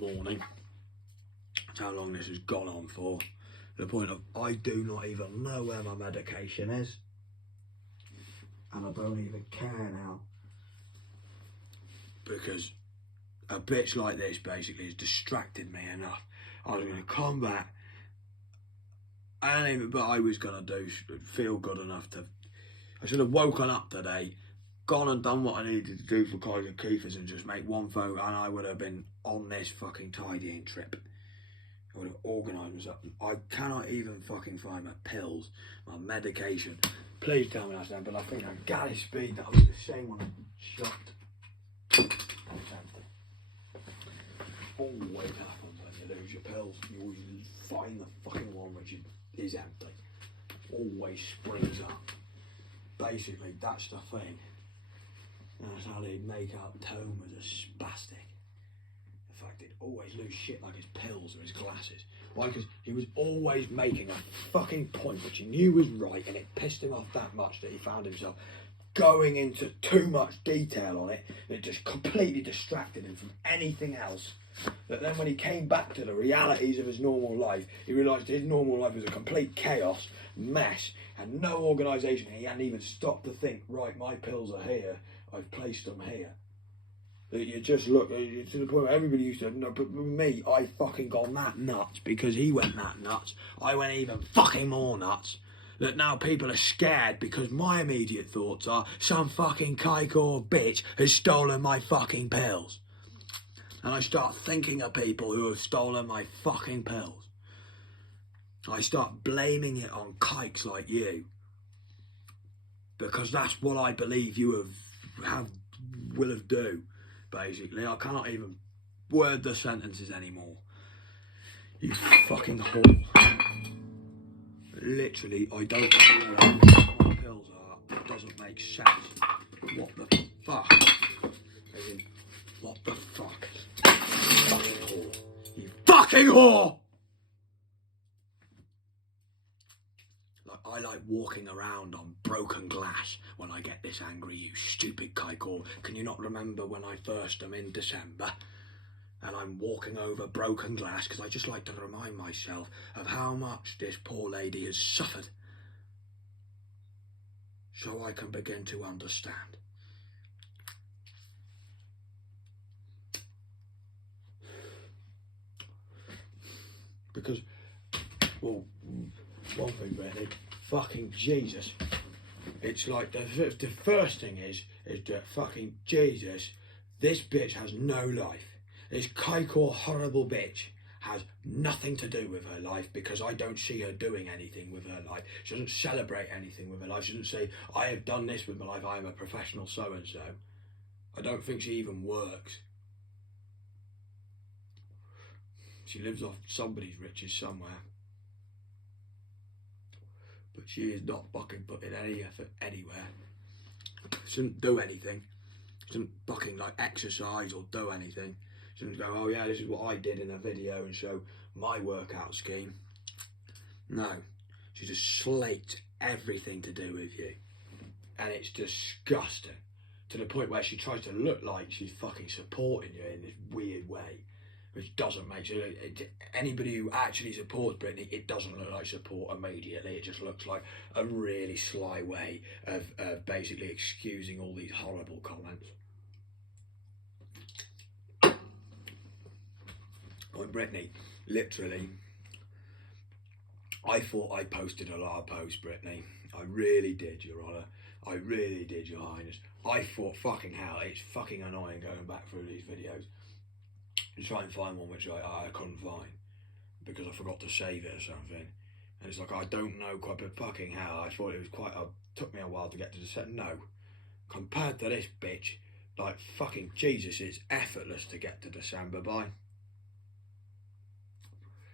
morning. That's how long this has gone on for. To the point of I do not even know where my medication is. And I don't even care now. Because a bitch like this basically has distracted me enough. I was going to come back, but I was going to feel good enough to. I should have woken up today, gone and done what I needed to do for Kaiser Keithers and just make one photo, and I would have been on this fucking tidying trip. I would have organised myself. I cannot even fucking find my pills, my medication. Please tell me that's them, but I think I galley speed that I was the same when I shot. Always happens when you lose your pills. You always find the fucking one which is empty. Always springs up. Basically, that's the thing. That's how they make out Tom as a spastic. In fact, he'd always lose shit like his pills or his glasses. Why? Because he was always making a fucking point which he knew was right, and it pissed him off that much that he found himself going into too much detail on it. It just completely distracted him from anything else. That then when he came back to the realities of his normal life, he realised his normal life was a complete chaos, mess, and no organisation. He hadn't even stopped to think, right, my pills are here, I've placed them here. That you just look, to the point where everybody used to, no, but me, I fucking gone that nuts because he went that nuts. I went even fucking more nuts. That now people are scared because my immediate thoughts are some fucking kike bitch has stolen my fucking pills. And I start thinking of people who have stolen my fucking pills. I start blaming it on kikes like you. Because that's what I believe you will have do, basically. I cannot even word the sentences anymore. You fucking whore. Literally, I don't know where my pills are. It doesn't make sense. What the fuck? As in, what the fuck? You fucking whore. You fucking whore! Like, I like walking around on broken glass when I get this angry, you stupid kike. Can you not remember when I first am in December? And I'm walking over broken glass because I just like to remind myself of how much this poor lady has suffered. So I can begin to understand. Because, well, one thing, Brittany, fucking Jesus. It's like the first thing is that fucking Jesus, this bitch has no life. This kike horrible bitch has nothing to do with her life because I don't see her doing anything with her life. She doesn't celebrate anything with her life. She doesn't say, I have done this with my life, I am a professional so-and-so. I don't think she even works. She lives off somebody's riches somewhere. But she is not fucking putting any effort anywhere. She doesn't do anything. She doesn't fucking like exercise or do anything. She doesn't go, oh yeah, this is what I did in a video and show my workout scheme. No, she just slates everything to do with you. And it's disgusting. To the point where she tries to look like she's fucking supporting you in this weird way. Which doesn't make sense. Anybody who actually supports Britney, it doesn't look like support immediately. It just looks like a really sly way of basically excusing all these horrible comments. Like Britney, literally, I thought I posted a lot of posts, Britney. I really did, Your Honour. I really did, Your Highness. I thought, fucking hell, it's fucking annoying going back through these videos and try and find one which I couldn't find because I forgot to save it or something. And it's like, I don't know quite, but fucking hell, I thought it was took me a while to get to the set. No, compared to this bitch, like fucking Jesus, it's effortless to get to December by.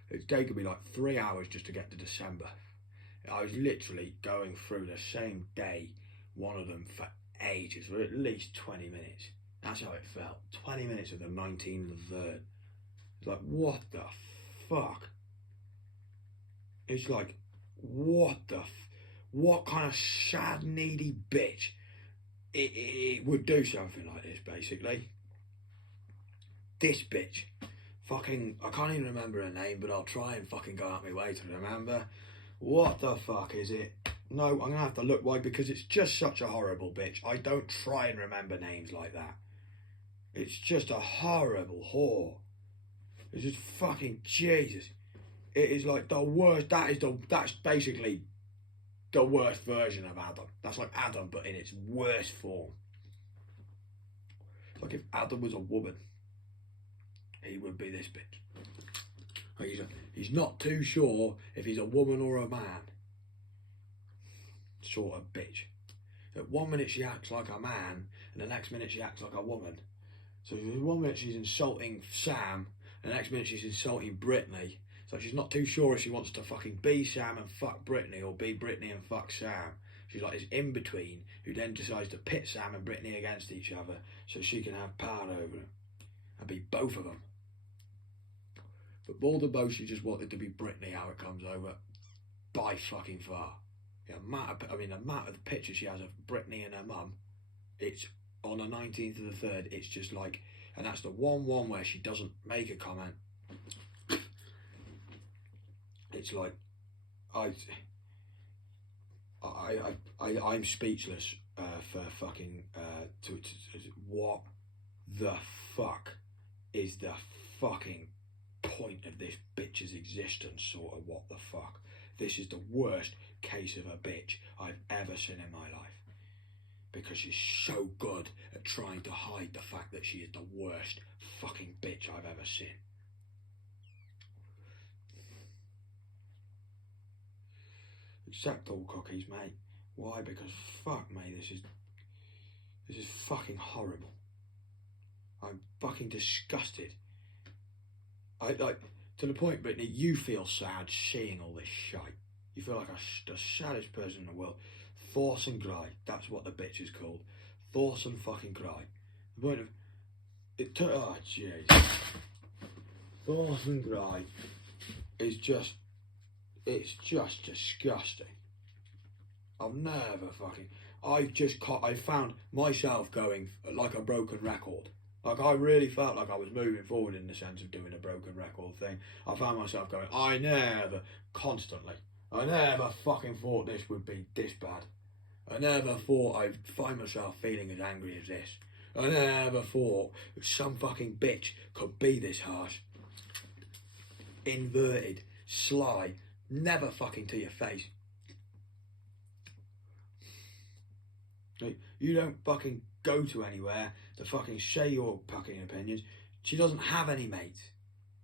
It's taken me like 3 hours just to get to December. I was literally going through the same day, one of them for ages, for at least 20 minutes. That's how it felt. 20 minutes of the 19th of the 3rd. It's like, what the fuck? It's like, what kind of sad, needy bitch it would do something like this, basically. This bitch Fucking, I can't even remember her name, but I'll try and fucking go out my way to remember. What the fuck is it? No, I'm gonna have to look. Why? Because it's just such a horrible bitch. I don't try and remember names like that. It's just a horrible whore. It's just fucking Jesus. It is like the worst. That's basically the worst version of Adam. That's like Adam, but in its worst form. Like if Adam was a woman, he would be this bitch. Like he's not too sure if he's a woman or a man. Sort of bitch. At 1 minute she acts like a man, and the next minute she acts like a woman. So 1 minute she's insulting Sam, and the next minute she's insulting Brittany. So she's not too sure if she wants to fucking be Sam and fuck Brittany, or be Brittany and fuck Sam. She's like this in-between, who then decides to pit Sam and Brittany against each other, so she can have power over them, and be both of them. But more than both, she just wanted to be Brittany, how it comes over, by fucking far. The amount of the pictures she has of Brittany and her mum, it's on the 19th of the 3rd, it's just like, and that's the one where she doesn't make a comment. It's like, I'm speechless for fucking, what the fuck is the fucking point of this bitch's existence, sort of what the fuck. This is the worst case of a bitch I've ever seen in my life. Because she's so good at trying to hide the fact that she is the worst fucking bitch I've ever seen. Except all cookies, mate. Why? Because fuck me, this is fucking horrible. I'm fucking disgusted. To the point, Brittany, you feel sad seeing all this shite. You feel like the saddest person in the world. Thorson Gry, that's what the bitch is called. Thorson fucking Gry. The point of it. Oh jeez. Thorson Gry is just. It's just disgusting. I've never fucking. I found myself going like a broken record. Like I really felt like I was moving forward in the sense of doing a broken record thing. I found myself going, I never fucking thought this would be this bad. I never thought I'd find myself feeling as angry as this. I never thought some fucking bitch could be this harsh. Inverted, sly, never fucking to your face. You don't fucking go to anywhere to fucking say your fucking opinions. She doesn't have any mates.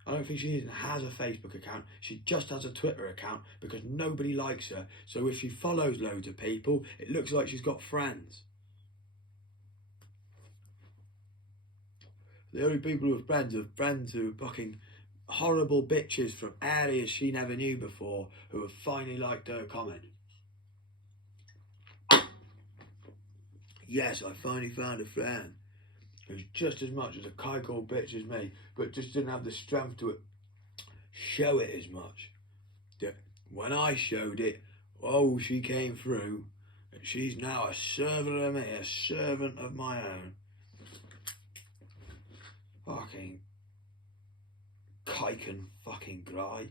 I don't think she even has a Facebook account. She just has a Twitter account because nobody likes her. So if she follows loads of people, it looks like she's got friends. The only people who are friends who are fucking horrible bitches from areas she never knew before who have finally liked her comment. Yes, I finally found a friend who's just as much as a kike bitch as me, but just didn't have the strength to show it as much. When I showed it, oh, she came through, and she's now a servant of me, a servant of my own. Fucking kike and fucking Gry.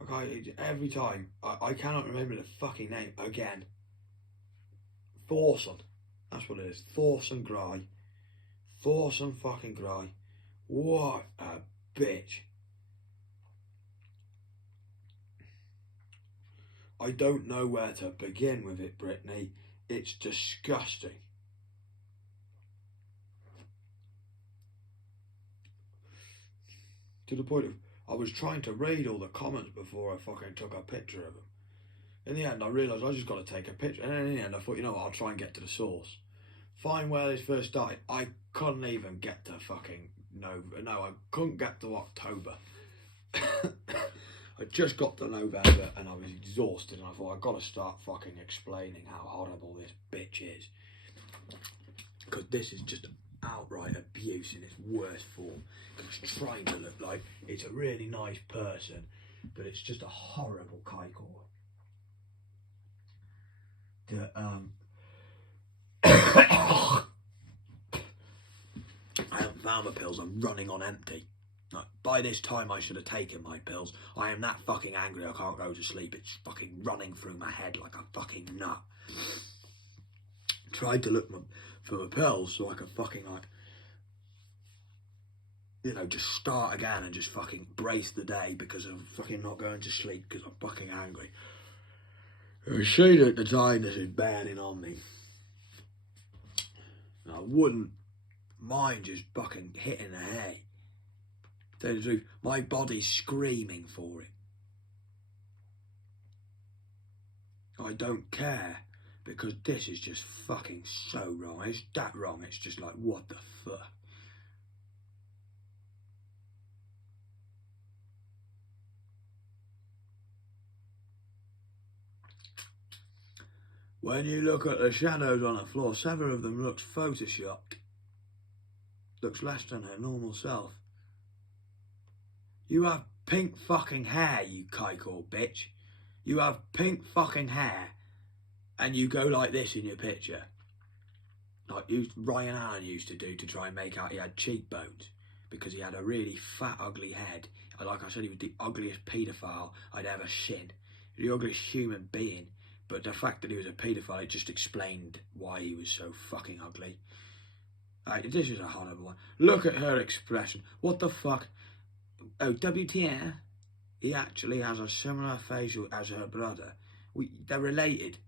Okay, every time, I cannot remember the fucking name again. Thorson. That's what it is. Thorson Gry. Thorson fucking Gry. What a bitch. I don't know where to begin with it, Brittany. It's disgusting. To the point of, I was trying to read all the comments before I fucking took a picture of them. In the end, I realised I just got to take a picture. And then in the end, I thought, you know what, I'll try and get to the source. Find where this first started. I couldn't even get to fucking I couldn't get to October. I just got to November and I was exhausted and I thought, I've got to start fucking explaining how horrible this bitch is. Because this is just outright abuse in its worst form. It's trying to look like it's a really nice person, but it's just a horrible kike. I haven't found my pills, I'm running on empty. Like, by this time I should have taken my pills. I am that fucking angry I can't go to sleep. It's fucking running through my head like a fucking nut. Tried to look for my pills so I could fucking, like, you know, just start again and just fucking brace the day because I'm fucking not going to sleep because I'm fucking angry. I see that the tiredness is bearing on me. I wouldn't mind just fucking hitting the hay. Tell you the truth, my body's screaming for it. I don't care because this is just fucking so wrong. It's that wrong. It's just like, what the fuck? When you look at the shadows on the floor, several of them looks photoshopped. Looks less than her normal self. You have pink fucking hair, you kike-old bitch. You have pink fucking hair and you go like this in your picture. Like Ryan Allen used to do to try and make out he had cheekbones because he had a really fat, ugly head. Like I said, he was the ugliest paedophile I'd ever seen. The ugliest human being. But the fact that he was a paedophile, it just explained why he was so fucking ugly. This is a horrible one. Look at her expression. What the fuck? Oh, WTF? He actually has a similar facial as her brother. They're related.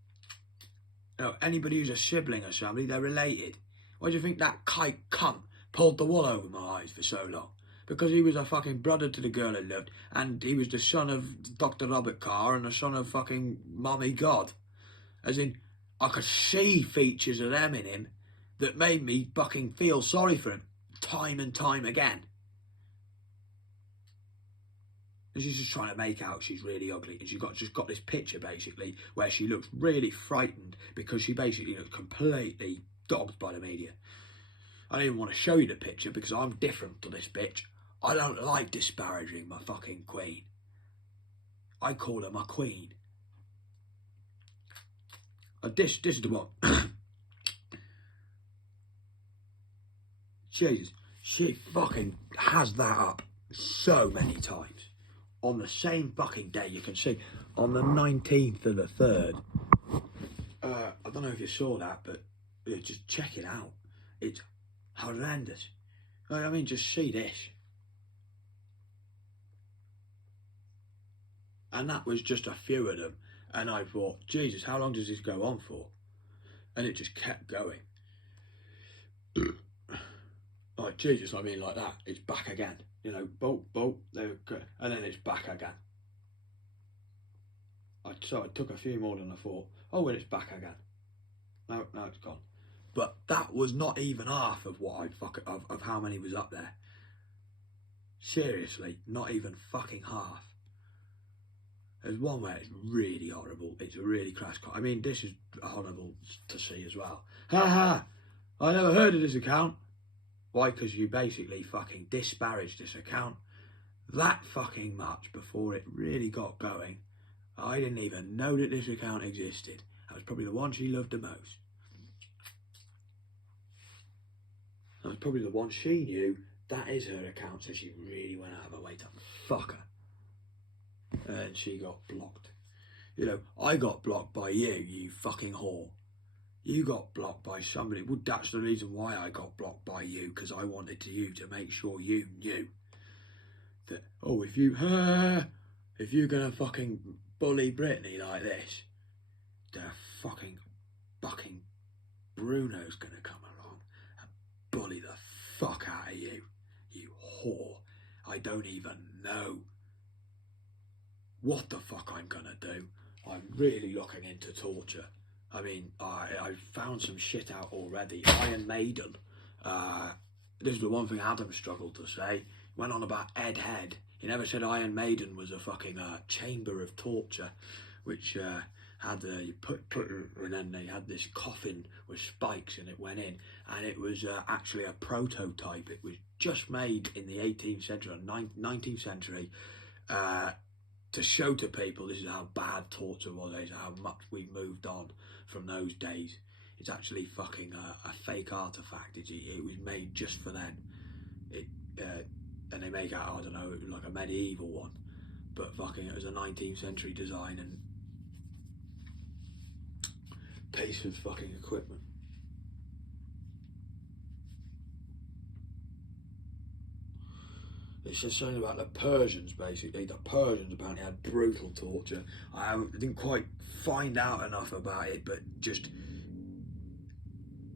You know, anybody who's a sibling or somebody, they're related. Why do you think that kike cunt pulled the wool over my eyes for so long? Because he was a fucking brother to the girl I loved, and he was the son of Dr. Robert Carr and the son of fucking Mommy God. As in, I could see features of them in him that made me fucking feel sorry for him time and time again. And she's just trying to make out she's really ugly, and she's just got this picture basically where she looks really frightened because she basically looks completely dogged by the media. I don't even want to show you the picture because I'm different to this bitch. I don't like disparaging my fucking queen. I call her my queen. This is the one. Jesus, she fucking has that up so many times. On the same fucking day, you can see on the 19th of the 3rd. I don't know if you saw that, but just check it out. It's horrendous. I mean, just see this. And that was just a few of them. And I thought, Jesus, how long does this go on for? And it just kept going. Like, Jesus, I mean, like that. It's back again. You know, bolt, there we go. And then it's back again. So I took a few more than I thought. Oh, well, it's back again. No, it's gone. But that was not even half of what of how many was up there. Seriously, not even fucking half. There's one where it's really horrible. It's a really crass. I mean, this is horrible to see as well. Ha ha! I never heard of this account. Why? Because you basically fucking disparaged this account that fucking much before it really got going. I didn't even know that this account existed. That was probably the one she loved the most. That was probably the one she knew. That is her account, so she really went out of her way to fuck her. And she got blocked. You know, I got blocked by you fucking whore. You got blocked by somebody. Well, that's the reason why I got blocked by you, because I wanted you to make sure you knew that, oh, if you're gonna fucking bully Brittany like this, the fucking Bruno's gonna come along and bully the fuck out of you, you whore. I don't even know what the fuck I'm gonna do. I'm really looking into torture. I mean, I found some shit out already. Iron Maiden. This is the one thing Adam struggled to say. Went on about Ed Head. He never said Iron Maiden was a fucking chamber of torture, which had you put and then they had this coffin with spikes and it went in, and it was actually a prototype. It was just made in the 18th century or 19th century to show to people this is how bad torture was, how much we've moved on from those days. It's actually fucking a fake artifact. It was made just for then. and they make out, I don't know, like a medieval one, but fucking it was a 19th century design and piece of fucking equipment. It's just something about the Persians, basically. The Persians apparently had brutal torture. I didn't quite find out enough about it, but just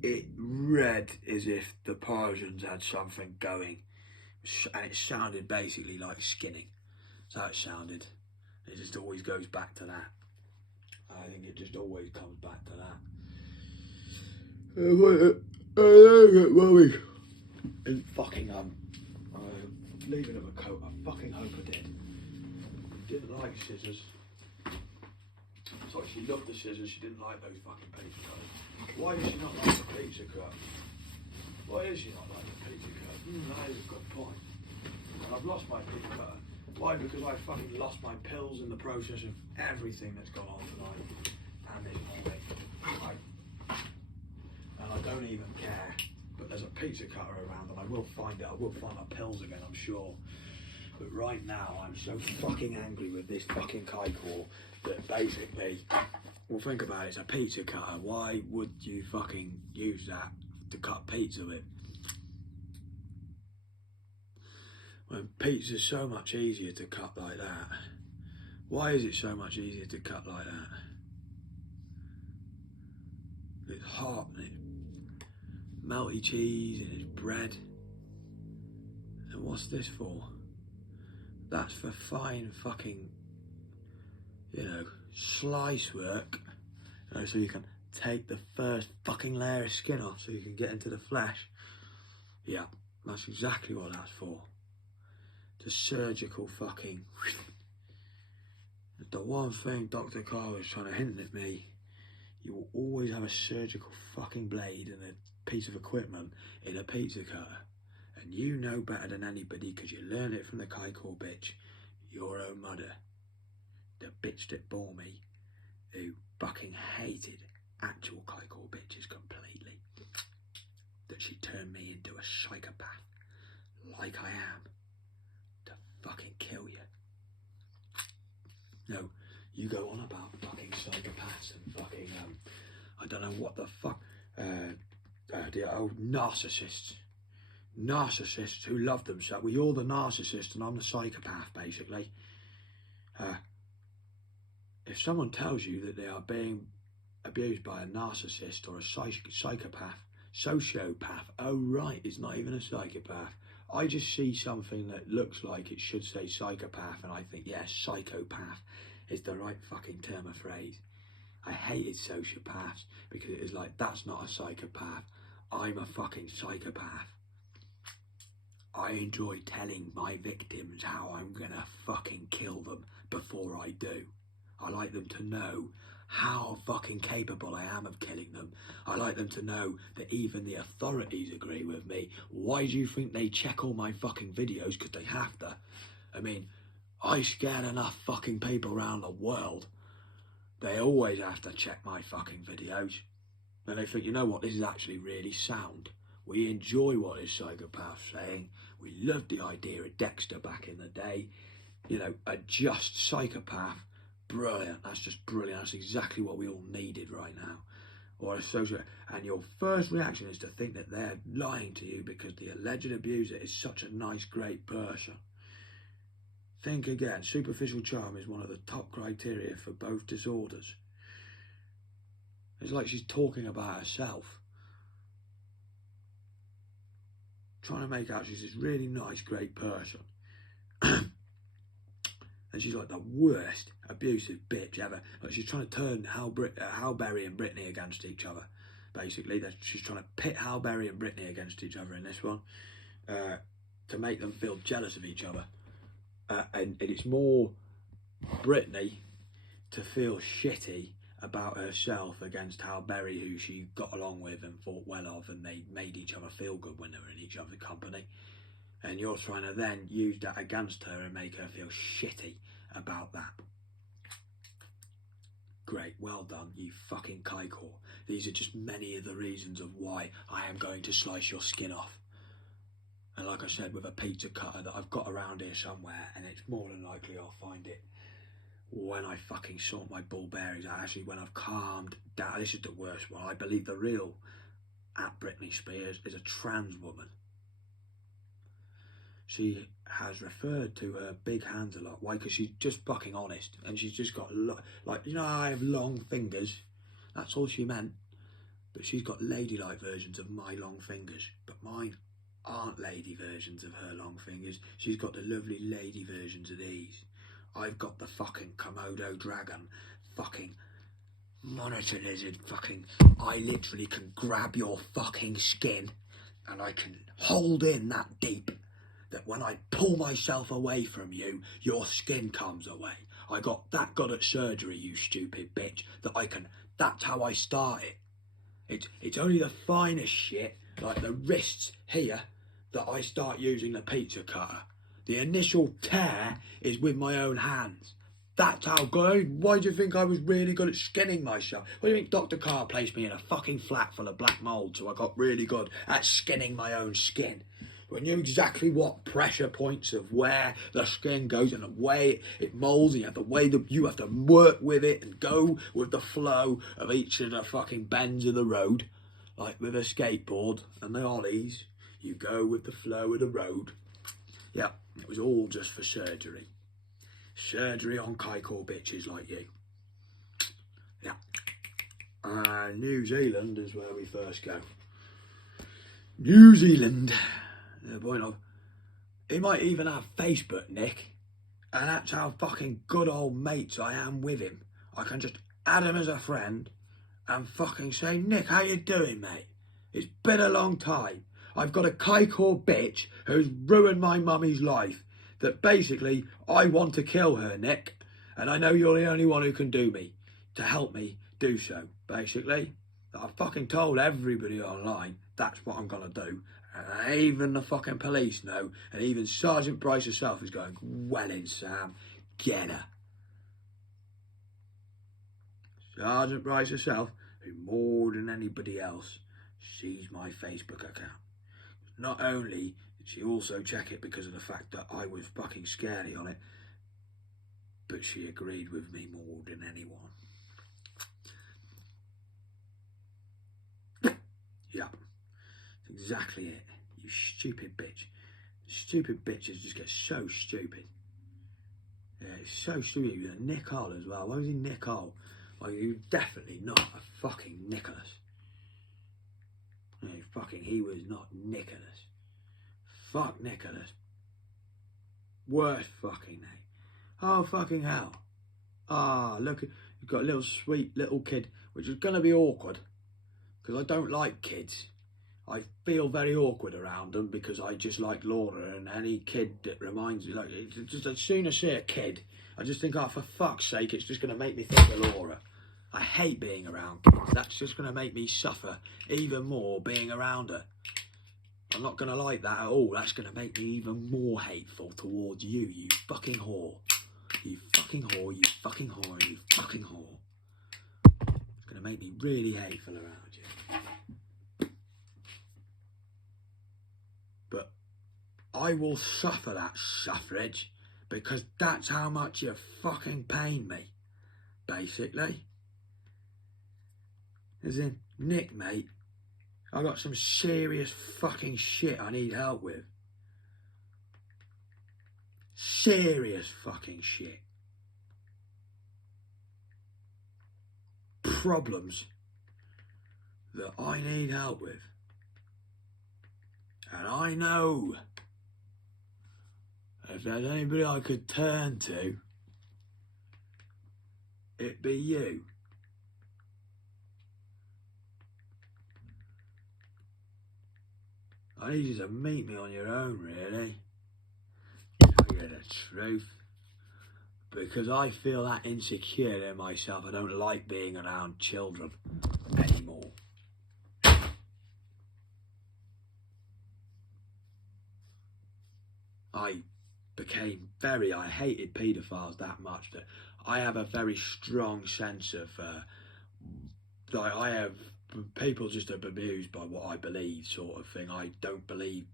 it read as if the Persians had something going, and it sounded basically like skinning. That's how it sounded. It just always goes back to that. I think it just always comes back to that. And fucking leaving of a coat. I fucking hope I did. Didn't like scissors. Sorry, she loved the scissors. She didn't like those fucking pizza cutters. Why does she not like the pizza cut? Why does she not like the pizza cut? That is a good point. And I've lost my pizza cutter. Why? Because I fucking lost my pills in the process of everything that's gone on tonight. And this morning. And I don't even care. But there's a pizza cutter around and I will find it. I will find my pills again, I'm sure. But right now, I'm so fucking angry with this fucking Kaikor that basically, well, think about it, it's a pizza cutter. Why would you fucking use that to cut pizza with? When pizza's so much easier to cut like that. Why is it so much easier to cut like that? It's hot and it's melty cheese and it's bread. And what's this for? That's for fine fucking, you know, slice work. You know, so you can take the first fucking layer of skin off so you can get into the flesh. Yeah, that's exactly what that's for. The surgical fucking... The one thing Dr. Carr was trying to hint at me, you will always have a surgical fucking blade and a piece of equipment in a pizza cutter. And you know better than anybody because you learned it from the Kaikor bitch, your own mother. The bitch that bore me, who fucking hated actual Kaikor bitches completely. That she turned me into a psychopath, like I am, to fucking kill you. No, you go on about fucking psychopaths and fucking, I don't know what the fuck, the old narcissists. Narcissists who love themselves. Well, you're the narcissist and I'm the psychopath, basically. If someone tells you that they are being abused by a narcissist or a psychopath, sociopath, oh right, it's not even a psychopath. I just see something that looks like it should say psychopath and I think, yes, psychopath is the right fucking term of phrase. I hated sociopaths because it is like, that's not a psychopath. I'm a fucking psychopath. I enjoy telling my victims how I'm gonna fucking kill them before I do. I like them to know how fucking capable I am of killing them. I like them to know that even the authorities agree with me. Why do you think they check all my fucking videos? Because they have to. I mean, I scared enough fucking people around the world. They always have to check my fucking videos. And they think, you know what, this is actually really sound. We enjoy what this psychopath's saying. We loved the idea of Dexter back in the day. You know, a just psychopath. Brilliant. That's just brilliant. That's exactly what we all needed right now. Or a social. And your first reaction is to think that they're lying to you because the alleged abuser is such a nice, great person. Think again. Superficial charm is one of the top criteria for both disorders. It's like she's talking about herself. Trying to make out she's this really nice, great person. And she's like the worst abusive bitch ever. Like she's trying to turn Hal Berry and Britney against each other. Basically, she's trying to pit Hal Berry and Britney against each other in this one to make them feel jealous of each other. And it's more Britney to feel shitty about herself against Hal Berry, who she got along with and thought well of, and they made each other feel good when they were in each other's company. And you're trying to then use that against her and make her feel shitty about that. Great, well done, you fucking Kaikor. These are just many of the reasons of why I am going to slice your skin off. And like I said, with a pizza cutter that I've got around here somewhere, and it's more than likely I'll find it when I fucking sort my bull bearings out. Actually, when I've calmed down. This is the worst one. I believe the real at Britney Spears is a trans woman. She has referred to her big hands a lot. Why? Because she's just fucking honest, and she's just got like, you know, I have long fingers. That's all she meant. But she's got ladylike versions of my long fingers, but mine aren't lady versions of her long fingers. She's got the lovely lady versions of these. I've got the fucking Komodo dragon, fucking monitor lizard, fucking, I literally can grab your fucking skin and I can hold in that deep that when I pull myself away from you, your skin comes away. I got that good at surgery, you stupid bitch, that I can, that's how I start it. It's only the finest shit, like the wrists here, that I start using the pizza cutter. The initial tear is with my own hands. That's how good. Why do you think I was really good at skinning myself? What do you think Dr. Carr placed me in a fucking flat full of black mould, so I got really good at skinning my own skin? I knew exactly what pressure points of where the skin goes and the way it moulds, and you have to work with it and go with the flow of each of the fucking bends of the road. Like with a skateboard and the ollies, you go with the flow of the road. Yeah, it was all just for surgery. Surgery on Kaiko bitches like you. Yeah. New Zealand is where we first go. New Zealand. The point of, he might even have Facebook, Nick. And that's how fucking good old mates I am with him. I can just add him as a friend and fucking say, Nick, how you doing, mate? It's been a long time. I've got a Kaiko bitch who's ruined my mummy's life. That basically, I want to kill her, Nick. And I know you're the only one who can to help me do so, basically. I've fucking told everybody online that's what I'm going to do. And even the fucking police know. And even Sergeant Bryce herself is going, well in, Sam, get her. Sergeant Bryce herself, who more than anybody else sees my Facebook account. Not only did she also check it because of the fact that I was fucking scary on it, but she agreed with me more than anyone. Yeah, that's exactly it. You stupid bitch. Stupid bitches just get so stupid. Yeah, it's so stupid. He was a Nicole as well. Why was he Nicole? Well, you're definitely not a fucking Nicholas. No, he was not Nicholas. Fuck Nicholas. Worst fucking name. Oh, fucking hell. Ah, look, you've got a little sweet little kid, which is going to be awkward, because I don't like kids. I feel very awkward around them because I just like Laura, and any kid that reminds me, like, just as soon as I see a kid, I just think, oh, for fuck's sake, it's just going to make me think of Laura. I hate being around kids. That's just going to make me suffer even more being around her. I'm not going to like that at all. That's going to make me even more hateful towards you, you fucking whore. You fucking whore, you fucking whore, you fucking whore. It's going to make me really hateful around you. But I will suffer that suffrage because that's how much you fucking pain me, basically. As in, Nick, mate, I got some serious fucking shit I need help with. Serious fucking shit. Problems that I need help with. And I know if there's anybody I could turn to, it'd be you. I need you to meet me on your own, really. Tell you the truth. Because I feel that insecure in myself. I don't like being around children anymore. I hated paedophiles that much that I have a very strong sense of, I have people just are bemused by what I believe, sort of thing. I don't believe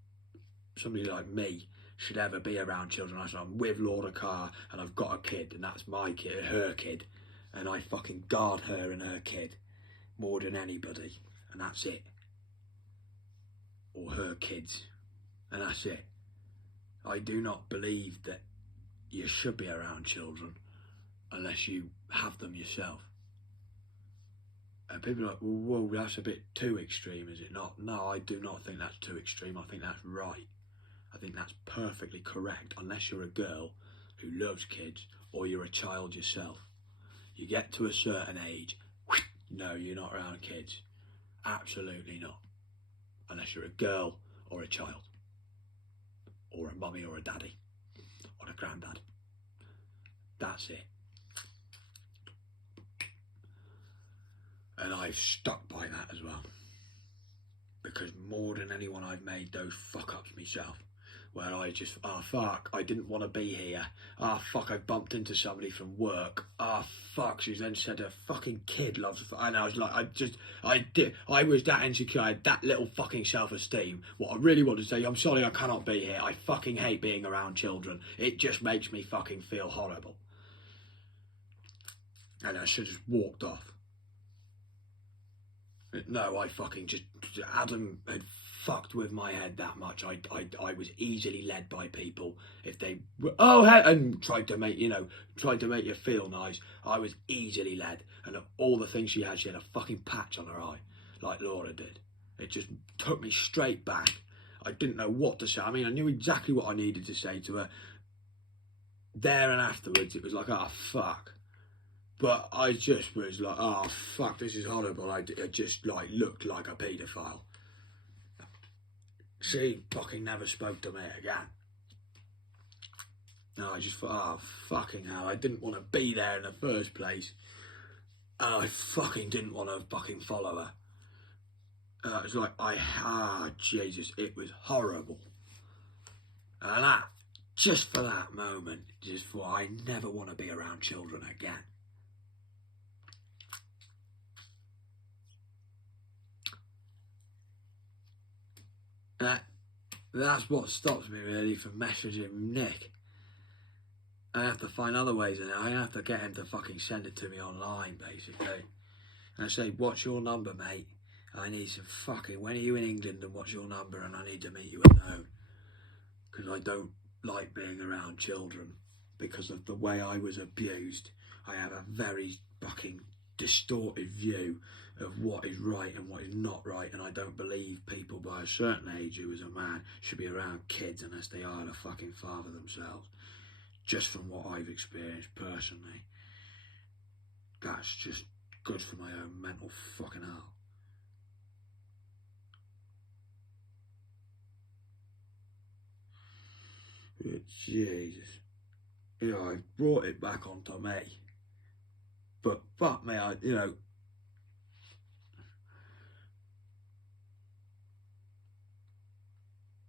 somebody like me should ever be around children. I said, I'm with Laura Carr and I've got a kid and that's my kid, her kid, and I fucking guard her and her kid more than anybody, and that's it. Or her kids, and that's it. I do not believe that you should be around children unless you have them yourself. And people are like, well, whoa, that's a bit too extreme, is it not? No, I do not think that's too extreme. I think that's right. I think that's perfectly correct, unless you're a girl who loves kids or you're a child yourself. You get to a certain age, no, you're not around kids. Absolutely not. Unless you're a girl or a child, or a mummy or a daddy, or a granddad. That's it. And I've stuck by that as well. Because more than anyone, I've made those fuck-ups myself. Where I just, fuck, I didn't want to be here. Fuck, I bumped into somebody from work. Fuck, she then said her fucking kid loves, and I was like, I was that insecure, I had that little fucking self-esteem. What I really wanted to say, I'm sorry I cannot be here. I fucking hate being around children. It just makes me fucking feel horrible. And I should have just walked off. No, I fucking just, Adam had fucked with my head that much. I was easily led by people if they were, and tried to make you feel nice. I was easily led, and of all the things she had a fucking patch on her eye, like Laura did. It just took me straight back. I didn't know what to say. I mean, I knew exactly what I needed to say to her. There and afterwards, it was like, fuck. But I just was like, fuck, this is horrible. I just like looked like a paedophile. She fucking never spoke to me again. And I just thought, fucking hell, I didn't want to be there in the first place. And I fucking didn't want to fucking follow her. And it was like, Jesus, it was horrible. And that, just for that moment, just thought, I never want to be around children again. That's what stops me really from messaging Nick. I have to find other ways in it. I have to get him to fucking send it to me online, basically. And I say, what's your number, mate? I need some fucking, when are you in England and what's your number? And I need to meet you alone. Because I don't like being around children. Because of the way I was abused. I have a very fucking distorted view of what is right and what is not right, and I don't believe people by a certain age who is a man should be around kids unless they are the fucking father themselves. Just from what I've experienced personally. That's just good for my own mental fucking heart. But Jesus. I brought it back onto me. But fuck me,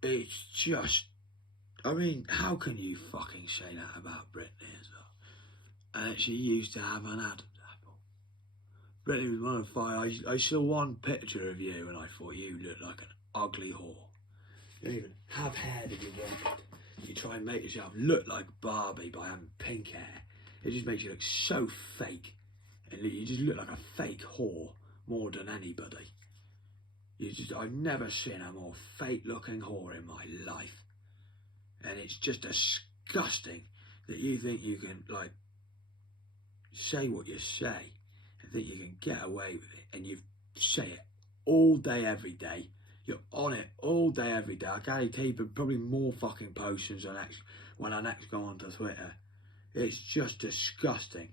it's just, I mean, how can you fucking say that about Brittany as well? And she used to have an Adam's apple. Brittany was one of five. I saw one picture of you and I thought you looked like an ugly whore. You don't even have hair that you wanted. You try and make yourself look like Barbie by having pink hair. It just makes you look so fake. And you just look like a fake whore more than anybody. I've never seen a more fake looking whore in my life. And it's just disgusting that you think you can like say what you say and think you can get away with it, and you say it all day every day. You're on it all day every day. I guarantee probably more fucking posts when I next go onto Twitter. It's just disgusting.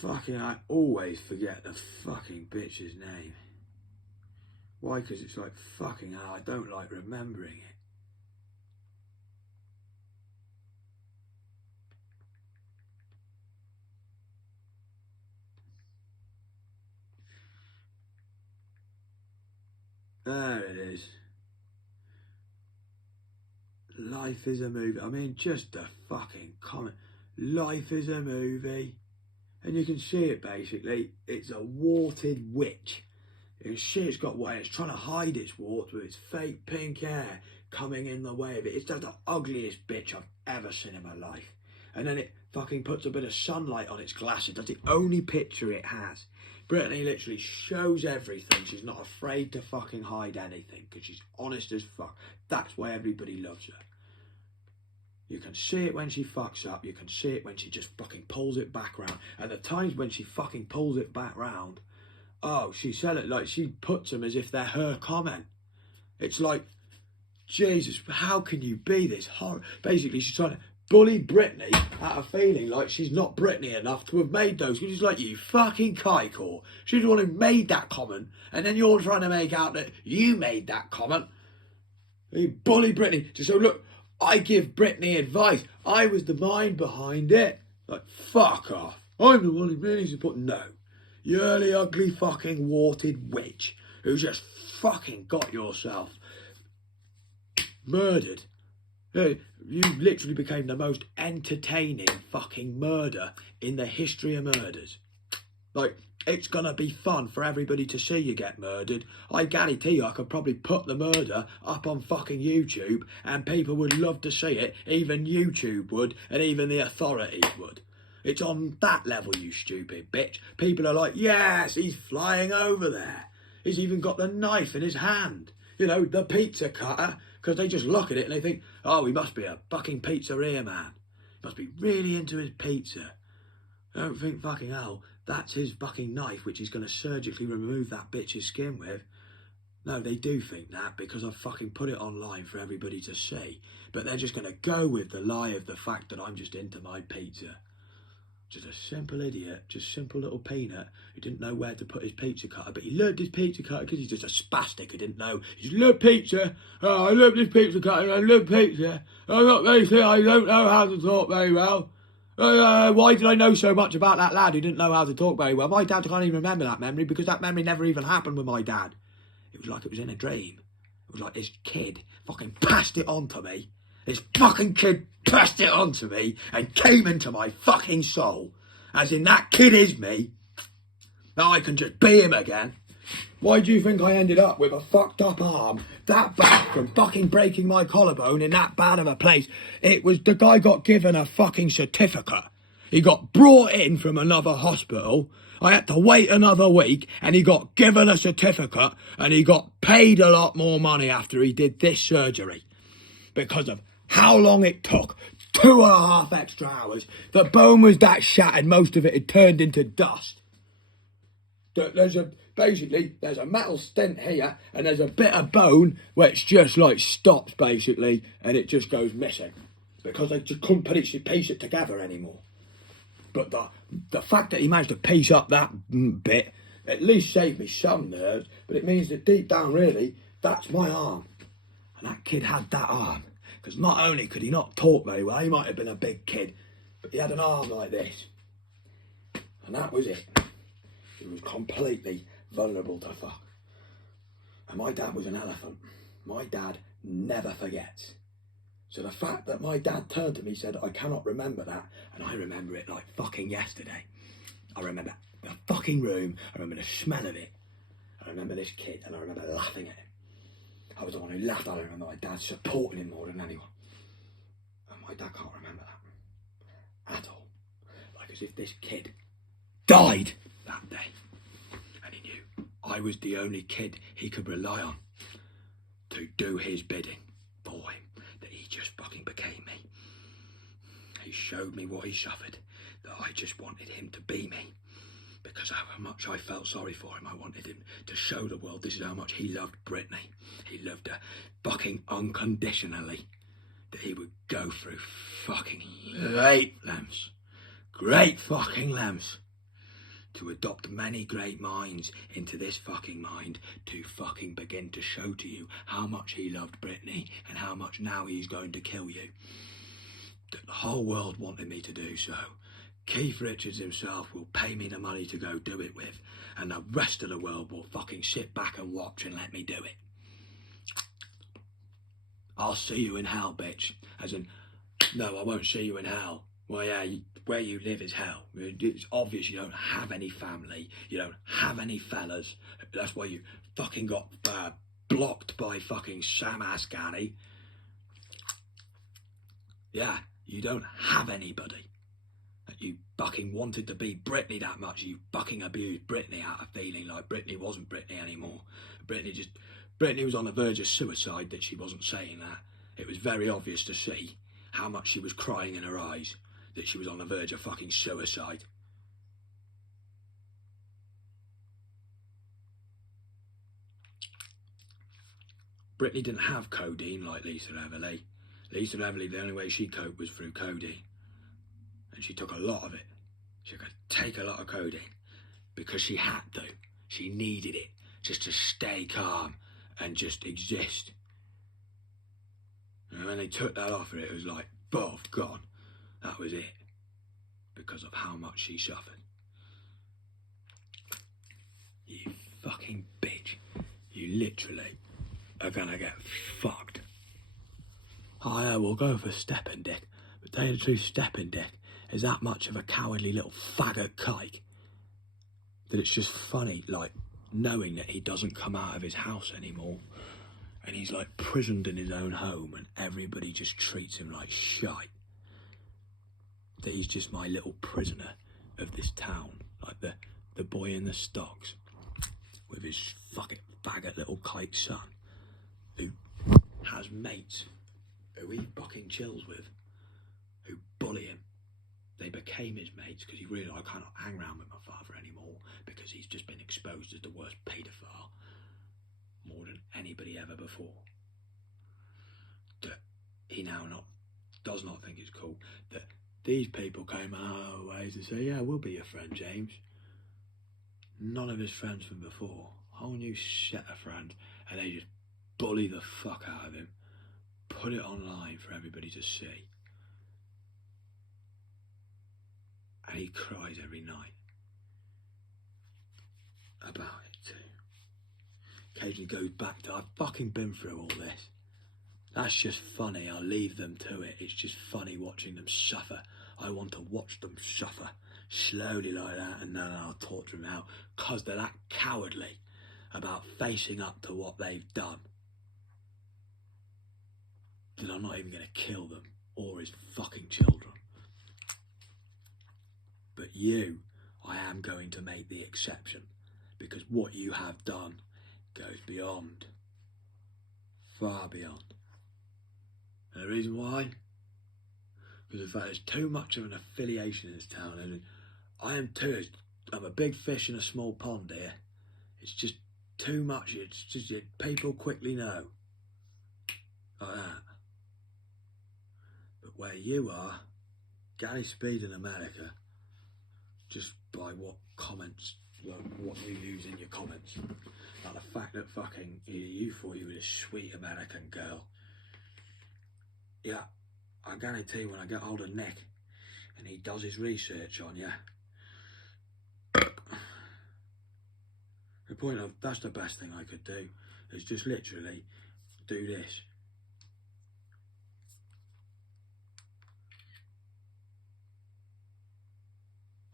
Fucking, I always forget the fucking bitch's name. Why? Because it's like, fucking hell, I don't like remembering it. There it is. Life is a movie. I mean, just a fucking comment. life is a movie. And you can see it basically. It's a warted witch. You can see it's got what, it's trying to hide its warts with its fake pink hair coming in the way of it. It's just the ugliest bitch I've ever seen in my life. And then it fucking puts a bit of sunlight on its glasses. That's the only picture it has. Brittany literally shows everything. She's not afraid to fucking hide anything because she's honest as fuck. That's why everybody loves her. You can see it when she fucks up. You can see it when she just fucking pulls it back round. And the times when she fucking pulls it back round, oh, she said it like she puts them as if they're her comment. It's like, Jesus, how can you be this horrible? Basically, she's trying to bully Brittany out of feeling like she's not Brittany enough to have made those. She's like, you fucking kike. She's the one who made that comment. And then you're trying to make out that you made that comment. You bully Brittany. So look, I give Brittany advice. I was the mind behind it. Like, fuck off. I'm the one who really supported. No. You're the ugly fucking warted witch who just fucking got yourself murdered. You literally became the most entertaining fucking murder in the history of murders. Like, it's gonna be fun for everybody to see you get murdered. I guarantee you I could probably put the murder up on fucking YouTube and people would love to see it. Even YouTube would, and even the authorities would. It's on that level, you stupid bitch. People are like, yes, he's flying over there. He's even got the knife in his hand. You know, the pizza cutter. Because they just look at it and they think, oh, he must be a fucking pizzeria man. He must be really into his pizza. I don't think fucking hell, that's his fucking knife which he's going to surgically remove that bitch's skin with. No, they do think that because I've fucking put it online for everybody to see. But they're just going to go with the lie of the fact that I'm just into my pizza. Just a simple idiot, just simple little peanut who didn't know where to put his pizza cutter, but he loved his pizza cutter because he's just a spastic who didn't know. He just loved pizza. Oh, I love this pizza cutter. I love pizza. I'm not very clear. I don't know how to talk very well. Why did I know so much about that lad who didn't know how to talk very well? My dad can't even remember that memory because that memory never even happened with my dad. It was like it was in a dream. It was like this kid fucking passed it on to me. This fucking kid passed it on to me and came into my fucking soul. As in, that kid is me. Now I can just be him again. Why do you think I ended up with a fucked up arm that bad from fucking breaking my collarbone in that bad of a place? It was the guy got given a fucking certificate. He got brought in from another hospital. I had to wait another week and he got given a certificate and he got paid a lot more money after he did this surgery. Because of how long it took. 2.5 extra hours. The bone was that shattered, most of it had turned into dust. There's a metal stent here, and there's a bit of bone which just like stops basically, and it just goes missing. Because they just couldn't piece it together anymore. But the fact that he managed to piece up that bit, at least saved me some nerves, but it means that deep down really, that's my arm. And that kid had that arm. Because not only could he not talk very well, he might have been a big kid, but he had an arm like this. And that was it. He was completely vulnerable to fuck. And my dad was an elephant. My dad never forgets. So the fact that my dad turned to me and said, I cannot remember that, and I remember it like fucking yesterday. I remember the fucking room, I remember the smell of it. I remember this kid, and I remember laughing at him. I was the one who laughed at him, and my dad supporting him more than anyone. And my dad can't remember that at all. Like as if this kid died that day. And he knew I was the only kid he could rely on to do his bidding for him. That he just fucking became me. He showed me what he suffered. That I just wanted him to be me. Because how much I felt sorry for him. I wanted him to show the world this is how much he loved Brittany. He loved her fucking unconditionally. That he would go through fucking great lengths. Great fucking lengths. To adopt many great minds into this fucking mind. To fucking begin to show to you how much he loved Brittany. And how much now he's going to kill you. That the whole world wanted me to do so. Keith Richards himself will pay me the money to go do it with, and the rest of the world will fucking sit back and watch and let me do it. I'll see you in hell, bitch. As in, no, I won't see you in hell. Well, yeah, where you live is hell. It's obvious you don't have any family. You don't have any fellas. That's why you fucking got blocked by fucking Sam Asghani. Yeah, you don't have anybody. You fucking wanted to be Britney that much. You fucking abused Britney out of feeling like Britney wasn't Britney anymore. Britney was on the verge of suicide that she wasn't saying that. It was very obvious to see how much she was crying in her eyes that she was on the verge of fucking suicide. Britney didn't have codeine like Lisa Everly. Lisa Everly, the only way she coped was through codeine. And she took a lot of it. She could take a lot of codeine because she had to. She needed it just to stay calm and just exist. And when they took that off her, it was like, boom, gone. That was it. Because of how much she suffered. You fucking bitch. You literally are gonna get fucked. Oh yeah, we'll go for stepping dick. But tell you the truth, stepping dick is that much of a cowardly little faggot kike that it's just funny, like, knowing that he doesn't come out of his house anymore and he's like prisoned in his own home and everybody just treats him like shite. That he's just my little prisoner of this town, like the boy in the stocks with his fucking faggot little kike son who has mates who he fucking chills with, who bully him. They became his mates because he realised I cannot hang around with my father anymore because he's just been exposed as the worst paedophile more than anybody ever before. That he now does not think it's cool that these people came out of ways to say, yeah, we'll be your friend, James. None of his friends from before. Whole new set of friends. And they just bully the fuck out of him. Put it online for everybody to see. And he cries every night about it too. Occasionally goes back to, I've fucking been through all this. That's just funny, I'll leave them to it. It's just funny watching them suffer. I want to watch them suffer slowly like that, and then I'll torture them out because they're that cowardly about facing up to what they've done. Then I'm not even going to kill them or his fucking children. But you, I am going to make the exception because what you have done goes beyond, far beyond. And the reason why? Because in fact there's too much of an affiliation in this town. And I am too. I'm a big fish in a small pond here. It's just too much. It's just people quickly know. Like that. But where you are, Gary Speed in America, just by what comments, what you use in your comments. Like the fact that fucking you thought you were this sweet American girl. Yeah, I guarantee you when I get hold of Nick and he does his research on you, the point of, that's the best thing I could do, is just literally do this.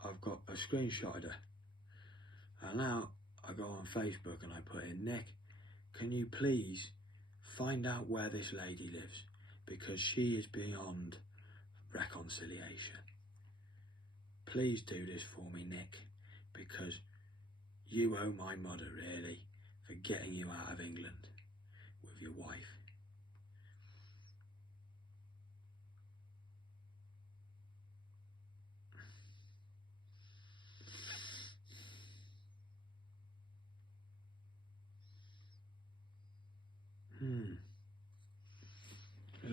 I've got a screenshot of her. And now I go on Facebook and I put in, Nick, can you please find out where this lady lives? Because she is beyond reconciliation. Please do this for me, Nick, because you owe my mother, really, for getting you out of England with your wife.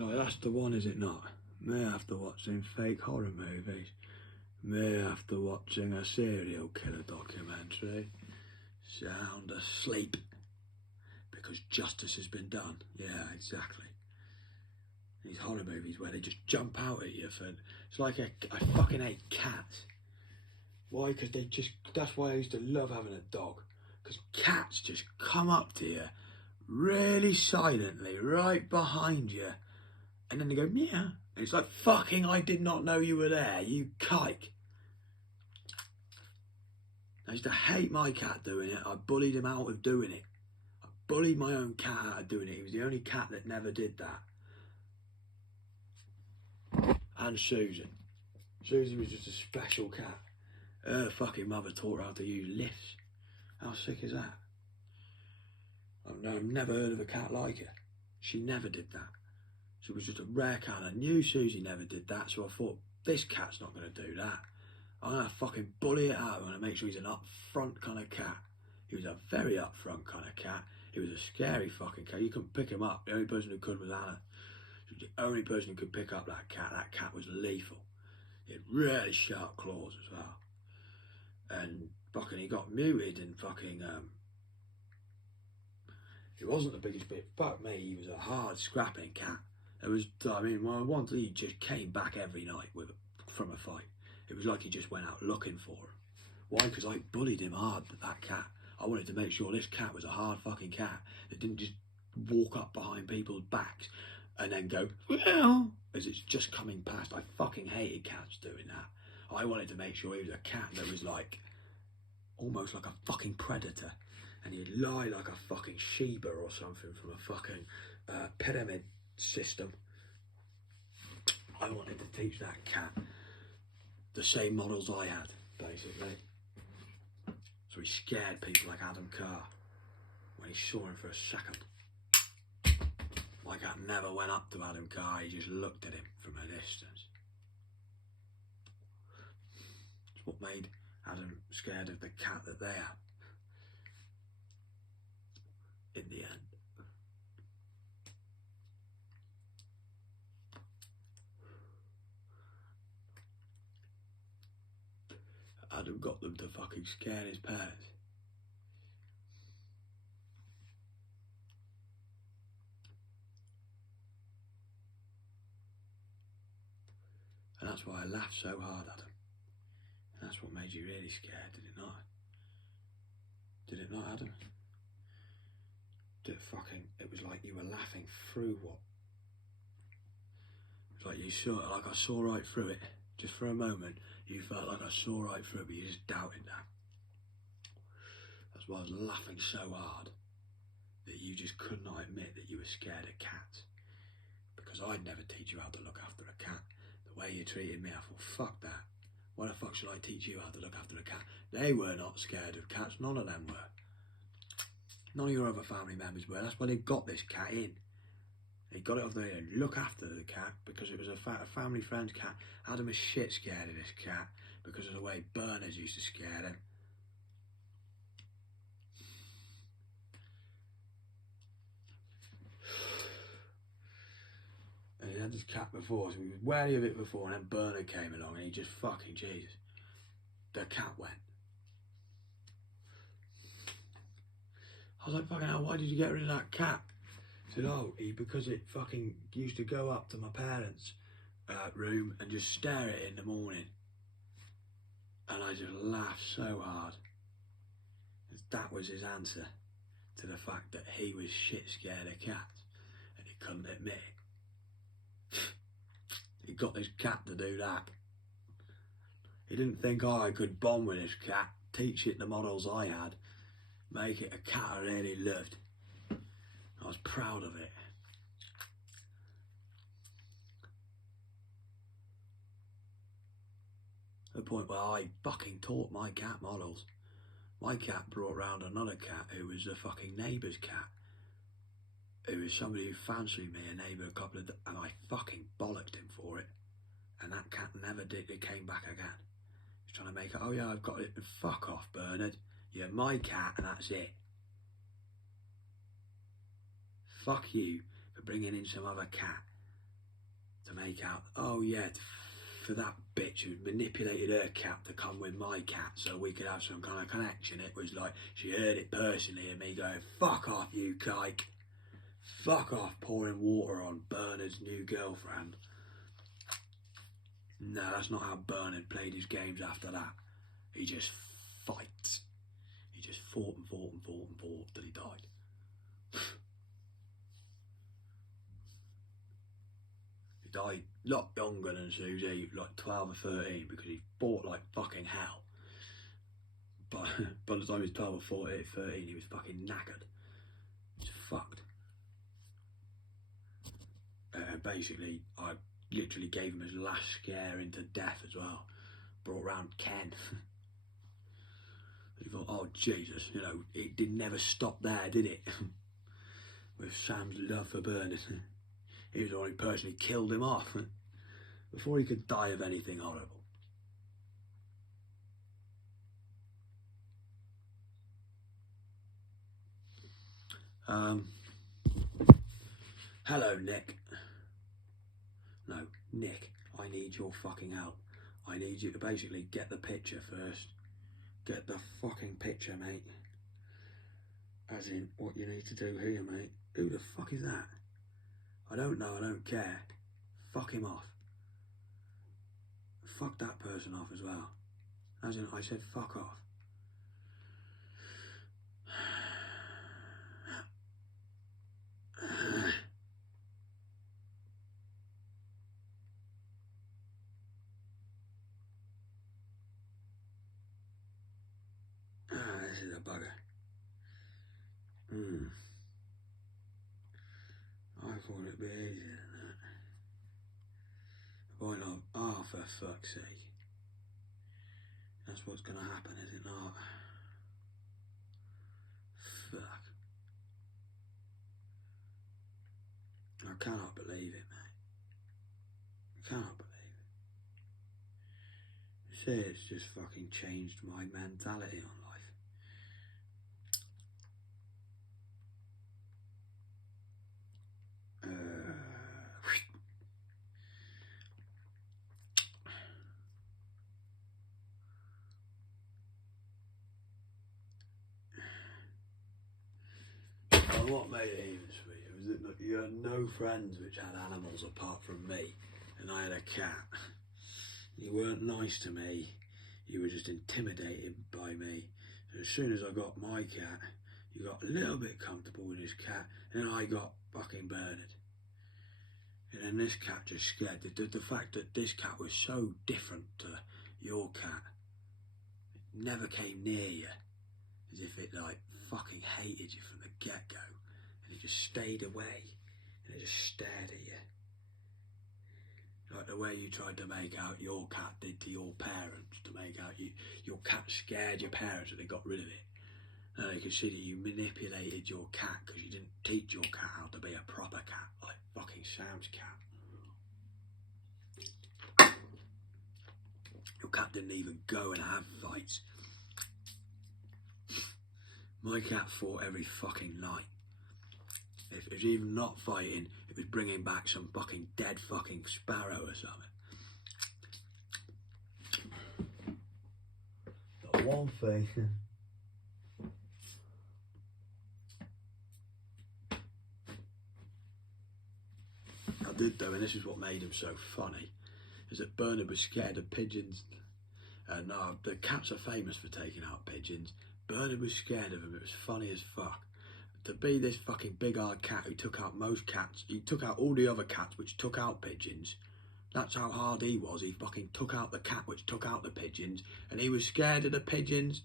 Like, that's the one, is it not? Me after watching fake horror movies. Me after watching a serial killer documentary. Sound asleep. Because justice has been done. Yeah, exactly. These horror movies where they just jump out at you for... It's like I fucking hate cats. Why? Because they just... That's why I used to love having a dog. Because cats just come up to you really silently, right behind you. And then they go, meow, And it's like, fucking, I did not know you were there, you kike. I used to hate my cat doing it. I bullied him out of doing it. I bullied my own cat out of doing it. He was the only cat that never did that. And Susan. Susan was just a special cat. Her fucking mother taught her how to use lifts. How sick is that? I've never heard of a cat like her. She never did that. She was just a rare cat. I knew Susie never did that, so I thought, this cat's not going to do that. I'm going to fucking bully it out. I'm going to make sure he's an up-front kind of cat. He was a very up-front kind of cat. He was a scary fucking cat. You couldn't pick him up. The only person who could was Anna. She was the only person who could pick up that cat. That cat was lethal. He had really sharp claws as well. And fucking he got muted and fucking... he wasn't the biggest bit. Fuck me, he was a hard scrapping cat. It was, I mean, once he just came back every night from a fight. It was like he just went out looking for him. Why? Because I bullied him hard, that cat. I wanted to make sure this cat was a hard fucking cat that didn't just walk up behind people's backs and then go, well, as it's just coming past. I fucking hated cats doing that. I wanted to make sure he was a cat that was like, almost like a fucking predator. And he'd lie like a fucking Sheba or something from a fucking pyramid system. I wanted to teach that cat the same models I had, basically. So he scared people like Adam Carr when he saw him for a second. My cat never went up to Adam Carr, he just looked at him from a distance. It's what made Adam scared of the cat that they had. In the end. Adam got them to fucking scare his parents. And that's why I laughed so hard at him. And that's what made you really scared, did it not? Did it not, Adam? It was like you were laughing through what? It was like you saw, like I saw right through it. Just for a moment, you felt like I saw right through it, but you just doubted that. That's why I was laughing so hard that you just could not admit that you were scared of cats. Because I'd never teach you how to look after a cat. The way you treated me, I thought, fuck that. Why the fuck should I teach you how to look after a cat? They were not scared of cats, none of them were. None of your other family members were. That's why they got this cat in. They got it off there to look after the cat because it was a family friend's cat. Adam was shit scared of this cat because of the way Burnud used to scare him. And he had this cat before, so he was wary of it before, and then Burnud came along and he just fucking, Jesus. The cat went. I was like, fucking hell, why did you get rid of that cat? He said, oh, because it fucking used to go up to my parents' room and just stare at it in the morning. And I just laughed so hard. That was his answer to the fact that he was shit scared of cats and he couldn't admit it. He got his cat to do that. He didn't think, oh, I could bond with this cat, teach it the models I had, make it a cat I really loved. I was proud of it. The point where I fucking taught my cat models. My cat brought round another cat who was a fucking neighbour's cat. Who was somebody who fancied me, a neighbour, and I fucking bollocked him for it. And that cat never did, it came back again. He's trying to make it, oh yeah, I've got it. Fuck off, Burnud. You're my cat and that's it. Fuck you for bringing in some other cat to make out, oh yeah, for that bitch who manipulated her cat to come with my cat so we could have some kind of connection. It was like, she heard it personally and me going, fuck off you kike. Fuck off pouring water on Bernard's new girlfriend. No, that's not how Burnud played his games after that. He just fights. He just fought and fought and fought and fought till he died. He died lot younger than Susie, like 12 or 13, because he fought like fucking hell. But by the time he was 12 or 14, 13, he was fucking knackered. He's fucked. Basically, I literally gave him his last scare into death as well. Brought round Ken. He thought, oh Jesus, you know, it did never stop there, did it? With Sam's love for Burnud. He was the one who personally killed him off before he could die of anything horrible. Hello, Nick. No, Nick, I need your fucking help. I need you to basically get the picture first. Get the fucking picture, mate. As in, what you need to do here, mate. Who the fuck is that? I don't know, I don't care. Fuck him off. Fuck that person off as well. As in, I said fuck off. This is a bugger. I thought it'd be easier than that. Why not? Oh, for fuck's sake. That's what's gonna happen, is it not? Fuck. I cannot believe it, mate. I cannot believe it. See, it's just fucking changed my mentality on life. What made it even sweeter was that you had no friends which had animals apart from me, and I had a cat. You weren't nice to me, you were just intimidated by me. So as soon as I got my cat, you got a little bit comfortable with his cat, and then I got fucking Burnud. And then this cat just scared. The fact that this cat was so different to your cat, it never came near you, as if it like fucking hated you from the get-go. And it just stayed away, and it just stared at you. Like the way you tried to make out your cat did to your parents, to make out your cat scared your parents and they got rid of it. And they could see that you manipulated your cat because you didn't teach your cat how to be a proper cat, like fucking Sam's cat. Your cat didn't even go and have fights. My cat fought every fucking night. If it was even not fighting, it was bringing back some fucking dead fucking sparrow or something. The one thing... I did though, and this is what made him so funny, is that Burnud was scared of pigeons. No, the cats are famous for taking out pigeons. Burnud was scared of him. It was funny as fuck. To be this fucking big hard cat who took out most cats, he took out all the other cats which took out pigeons. That's how hard he was. He fucking took out the cat which took out the pigeons, and he was scared of the pigeons.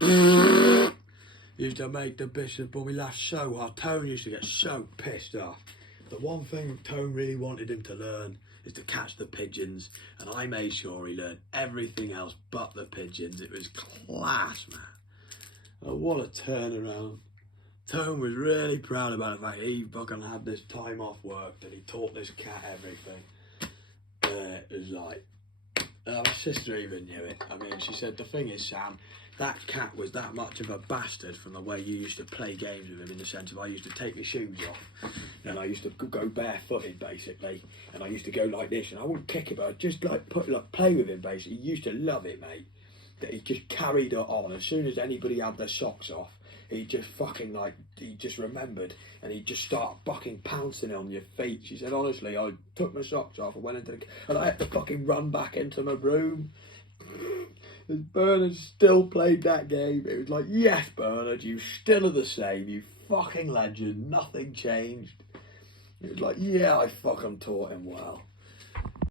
Used to make the bishop, but we laughed so hard. Tone used to get so pissed off. The one thing Tone really wanted him to learn is to catch the pigeons, and I made sure he learned everything else but the pigeons. It was class, man. Oh, what a turnaround. Tone was really proud about the fact he fucking had this time off work that he taught this cat everything. It was like, my sister even knew it. I mean, she said, the thing is, Sam, that cat was that much of a bastard from the way you used to play games with him, in the sense of I used to take my shoes off and I used to go barefooted basically, and I used to go like this, and I wouldn't kick him, but I'd just like play with him basically. He used to love it, mate. That he just carried it on. As soon as anybody had their socks off, he just fucking he just remembered, and he'd just start fucking pouncing on your feet. She said, honestly, I took my socks off and went into and I had to fucking run back into my room. Burnud still played that game. It was like, yes, Burnud, you still are the same, you fucking legend, nothing changed. He was like, yeah, I fucking taught him well.